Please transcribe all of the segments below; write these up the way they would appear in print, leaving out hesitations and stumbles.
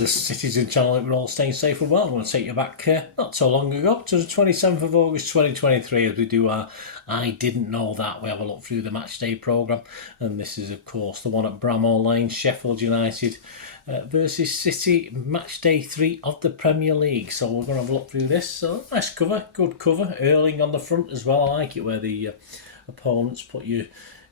the Citizen channel. That we're all staying safe and well. I'm going to take you back not so long ago to the 27th of August 2023 as we do our I Didn't Know That. We have a look through the match day programme, and this is of course the one at Bramall Lane, Sheffield United versus City, match day 3 of the Premier League. So we're going to have a look through this. So nice cover, good cover, Erling on the front as well. I like it where the opponents put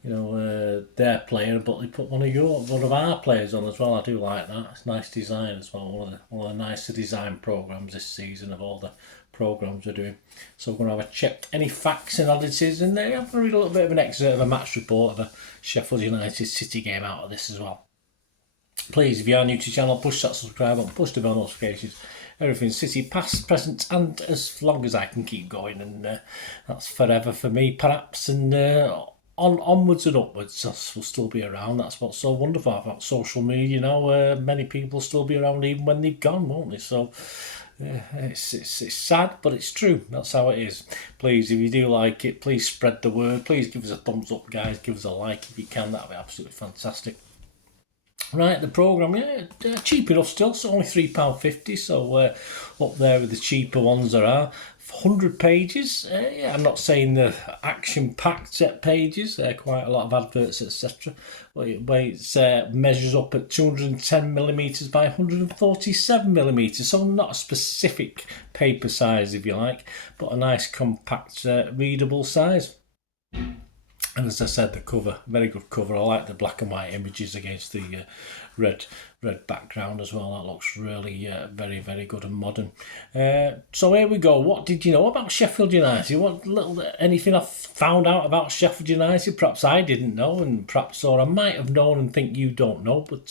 their player, but they put one of our players on as well. I do like that. It's nice design as well. One of the nicer design programmes this season of all the programmes we're doing. So we're going to have a check any facts and oddities, and then I'm going to read a little bit of an excerpt of a match report of a Sheffield United City game out of this as well. Please, if you are new to the channel, push that subscribe button, push the bell notifications. Everything City, past, present, and as long as I can keep going, and that's forever for me, perhaps, and onwards and upwards. Us will still be around. That's what's so wonderful about social media now. Many people will still be around even when they've gone, won't they? So it's sad, but it's true. That's how it is. Please, if you do like it, please spread the word. Please give us a thumbs up, guys. Give us a like if you can. That'd be absolutely fantastic. Right, the programme, cheap enough still, so only £3.50, so up there with the cheaper ones there are. 100 pages, I'm not saying the action-packed pages, quite a lot of adverts, etc. But it measures up at 210mm by 147mm, so not a specific paper size, if you like, but a nice compact, readable size. And as I said, the cover, very good cover. I like the black and white images against the red background as well. That looks really very, very good and modern. So here we go. What did you know about Sheffield United? Anything I found out about Sheffield United? Perhaps I didn't know, and perhaps or I might have known and think you don't know. But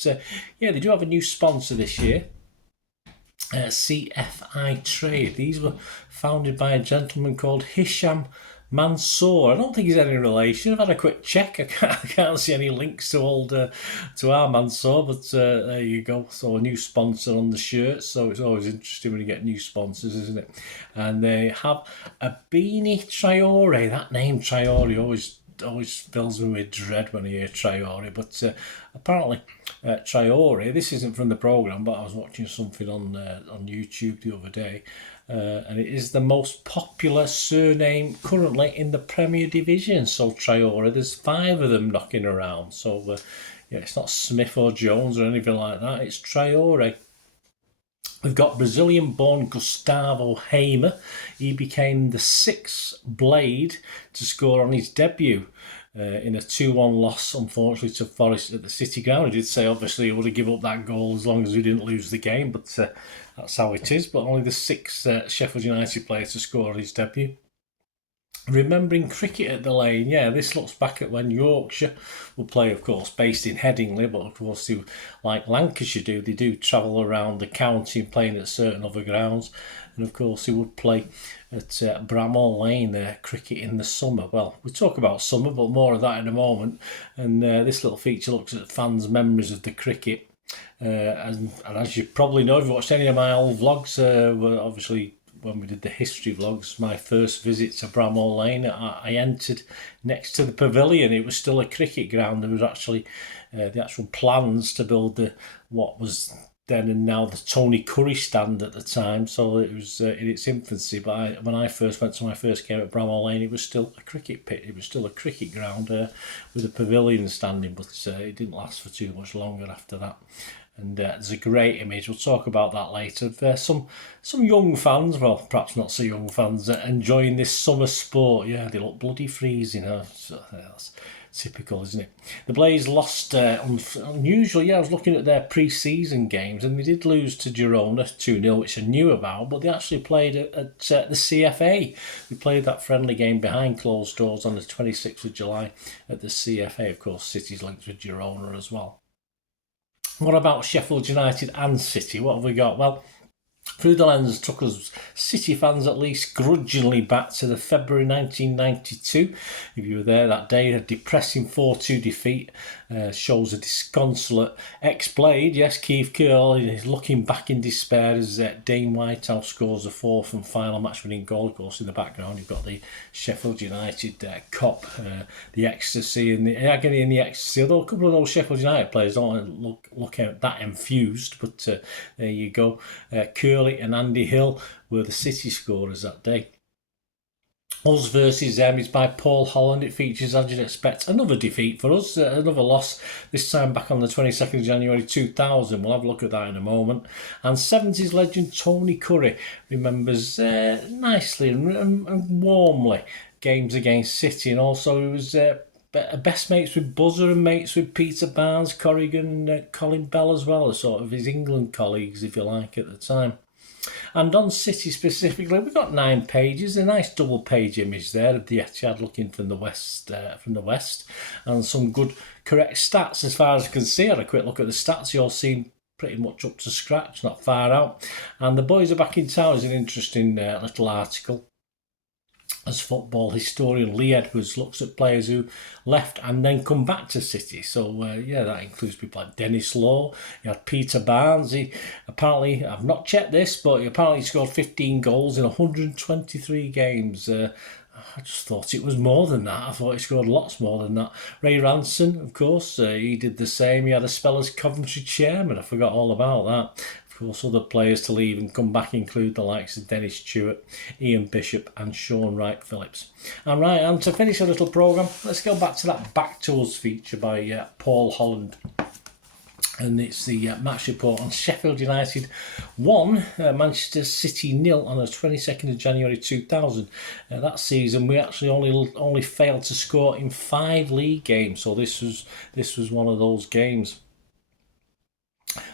they do have a new sponsor this year. CFI Trade. These were founded by a gentleman called Hisham Mansour. I don't think he's any relation. I've had a quick check. I can't see any links to our Mansour, but there you go. So a new sponsor on the shirt. So it's always interesting when you get new sponsors, isn't it? And they have a Beanie Traore. That name Traore always fills me with dread when I hear Traore. But apparently Traore. This isn't from the programme, but I was watching something on YouTube the other day. And it is the most popular surname currently in the Premier Division. So Traore, there's 5 of them knocking around. So it's not Smith or Jones or anything like that. It's Traore. We've got Brazilian-born Gustavo Hamer. He became the 6th Blade to score on his debut in a 2-1 loss, unfortunately, to Forest at the City Ground. He did say, obviously, he would have given up that goal as long as we didn't lose the game, but that's how it is. But only the 6th Sheffield United player to score on his debut. Remembering cricket at the Lane, this looks back at when Yorkshire will play, of course, based in Headingley, but of course, like Lancashire do, they do travel around the county and playing at certain other grounds. And of course, he would play at Bramall Lane there, cricket in the summer. Well, we'll talk about summer, but more of that in a moment. And this little feature looks at fans' memories of the cricket. And as you probably know, if you watched any of my old vlogs, obviously, when we did the history vlogs, my first visit to Bramall Lane, I entered next to the pavilion. It was still a cricket ground. There was actually the actual plans to build what was then and now the Tony Curry stand at the time. So it was in its infancy. But when I first went to my first game at Bramall Lane, it was still a cricket pit. It was still a cricket ground with a pavilion standing. But it didn't last for too much longer after that. And there's a great image. We'll talk about that later. Some young fans, well, perhaps not so young fans, enjoying this summer sport. Yeah, they look bloody freezing. So that's typical, isn't it? The Blaze lost unusually. I was looking at their pre-season games, and they did lose to Girona 2-0, which I knew about. But they actually played at the CFA. They played that friendly game behind closed doors on the 26th of July at the CFA. Of course, City's linked with Girona as well. What about Sheffield United and City? What have we got? Well, Through the Lens took us City fans at least grudgingly back to the February 1992. If you were there that day, a depressing 4-2 defeat shows a disconsolate ex-Blade, yes, Keith Curl, is looking back in despair as Dane Whitehouse scores the fourth and final match-winning goal. Of course, in the background, you've got the Sheffield United cop, the ecstasy and the agony and the ecstasy. Although a couple of those Sheffield United players don't look out that enthused, but there you go. Curley and Andy Hill were the City scorers that day. Us versus them is by Paul Holland. It features, as you'd expect, another defeat for us, another loss, this time back on the 22nd of January 2000. We'll have a look at that in a moment. And 70s legend Tony Curry remembers nicely and warmly games against City, and also he was best mates with Buzzer and mates with Peter Barnes, Corrigan, Colin Bell as well, as sort of his England colleagues, if you like, at the time. And on City specifically, we've got 9 pages, a nice double page image there of the Etihad looking from the west, and some good correct stats as far as I can see. I had a quick look at the stats, you all seem pretty much up to scratch, not far out. And the boys are back in town is an interesting little article. As football historian Lee Edwards looks at players who left and then come back to City. So, that includes people like Dennis Law. You had Peter Barnes. He apparently, I've not checked this, but he apparently scored 15 goals in 123 games. I just thought it was more than that. I thought he scored lots more than that. Ray Ranson, of course, he did the same. He had a spell as Coventry chairman. I forgot all about that. Of course, other players to leave and come back include the likes of Dennis Stewart, Ian Bishop and Sean Wright-Phillips. And to finish a little programme, let's go back to that Back to Us feature by Paul Holland. And it's the match report on Sheffield United 1, Manchester City 0 on the 22nd of January 2000. That season we actually only failed to score in 5 league games, so this was one of those games.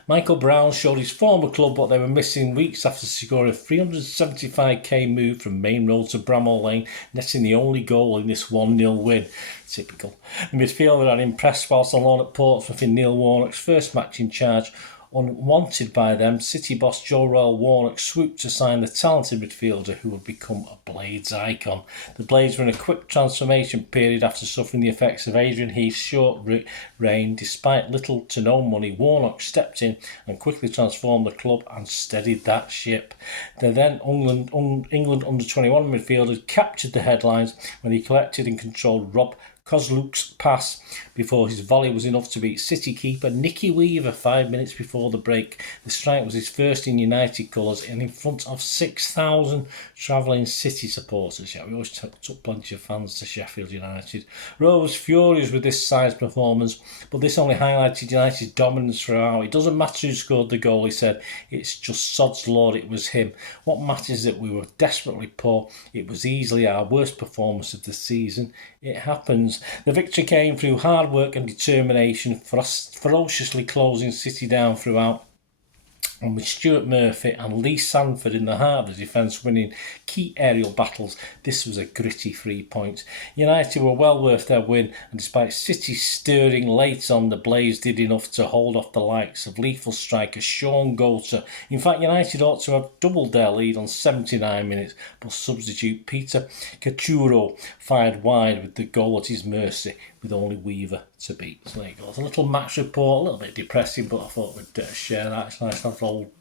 Michael Brown showed his former club what they were missing weeks after scoring a 375k move from Main Road to Bramall Lane, netting the only goal in this 1-0 win. Typical. The midfielder had impressed whilst on loan at Portsmouth in Neil Warnock's first match in charge. Unwanted by them, City boss Joe Royal Warnock swooped to sign the talented midfielder who would become a Blades icon. The Blades were in a quick transformation period after suffering the effects of Adrian Heath's short reign. Despite little to no money, Warnock stepped in and quickly transformed the club and steadied that ship. The then England under-21 midfielder captured the headlines when he collected and controlled Rob Kozluk's pass before his volley was enough to beat City keeper Nicky Weaver 5 minutes before the break. The strike was his first in United colours and in front of 6,000 travelling City supporters. Yeah, we always took plenty of fans to Sheffield United. Rowe was furious with this side's performance, but this only highlighted United's dominance throughout. It doesn't matter who scored the goal, he said. It's just sod's law it was him. What matters is that we were desperately poor. It was easily our worst performance of the season. It happens. The victory came through hard work and determination, ferociously closing City down throughout. And with Stuart Murphy and Lee Sanford in the heart of the defence winning key aerial battles, this was a gritty 3 points. United were well worth their win, and despite City stirring late on, the Blaze did enough to hold off the likes of lethal striker Sean Goulter. In fact, United ought to have doubled their lead on 79 minutes, but substitute Peter Cachuro fired wide with the goal at his mercy, with only Weaver to beat. So there you go. It's a little match report, a little bit depressing, but I thought we'd share that. It's nice to have old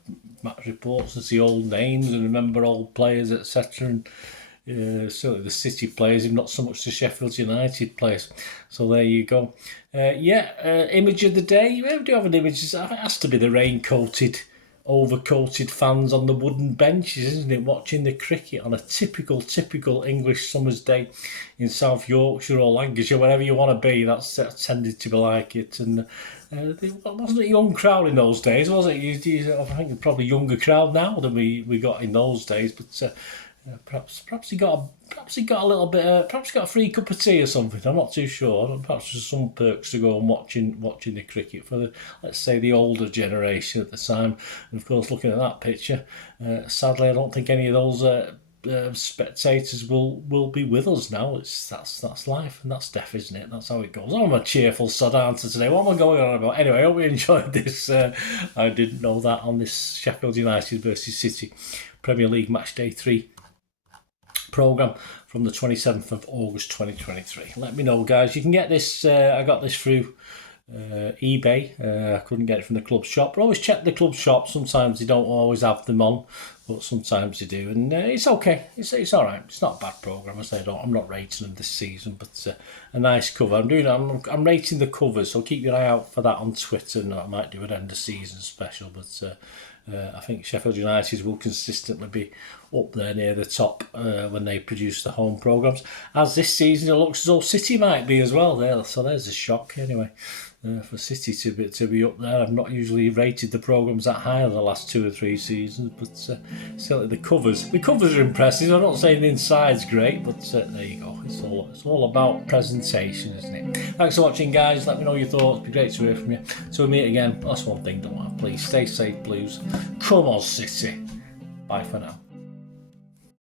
match reports and see old names and remember old players, etc. And certainly the City players, if not so much the Sheffield United players. So there you go. Image of the day. We do have an image. It has to be the rain-coated, overcoated fans on the wooden benches, isn't it, watching the cricket on a typical English summer's day in South Yorkshire or Lancashire, wherever you want to be. That's tended to be like it. And it wasn't a young crowd in those days, was it? I think probably a younger crowd now than we got in those days, but perhaps he got a little bit. Perhaps he got a free cup of tea or something. I'm not too sure. Perhaps there's some perks to go and watching the cricket for the, let's say, the older generation at the time. And of course, looking at that picture, sadly, I don't think any of those spectators will be with us now. That's life and that's death, isn't it? That's how it goes. I'm a cheerful sod answer today. What am I going on about? Anyway, I hope you enjoyed this. I didn't know that on this Sheffield United versus City Premier League Match Day 3 programme from the 27th of August 2023. Let me know, guys. You can get this. I got this through eBay. I couldn't get it from the club shop, but always check the club shop. Sometimes they don't always have them on, but sometimes they do, and it's okay. It's all right. It's not a bad program. I say I'm not rating them this season, but a nice cover. I'm rating the covers, so keep your eye out for that on Twitter. And I might do an end of season special, but I think Sheffield United will consistently be up there near the top when they produce the home programmes. As this season, it looks as though City might be as well there. So there's a shock anyway. For City to be up there. I've not usually rated the programmes that high in the last 2 or 3 seasons, but still the covers are impressive. I'm not saying the inside's great, but there you go. It's all about presentation, isn't it? Thanks for watching, guys. Let me know your thoughts. It'd be great to hear from you. Till we meet again, that's one thing, don't I? Please stay safe, Blues. Come on, City. Bye for now.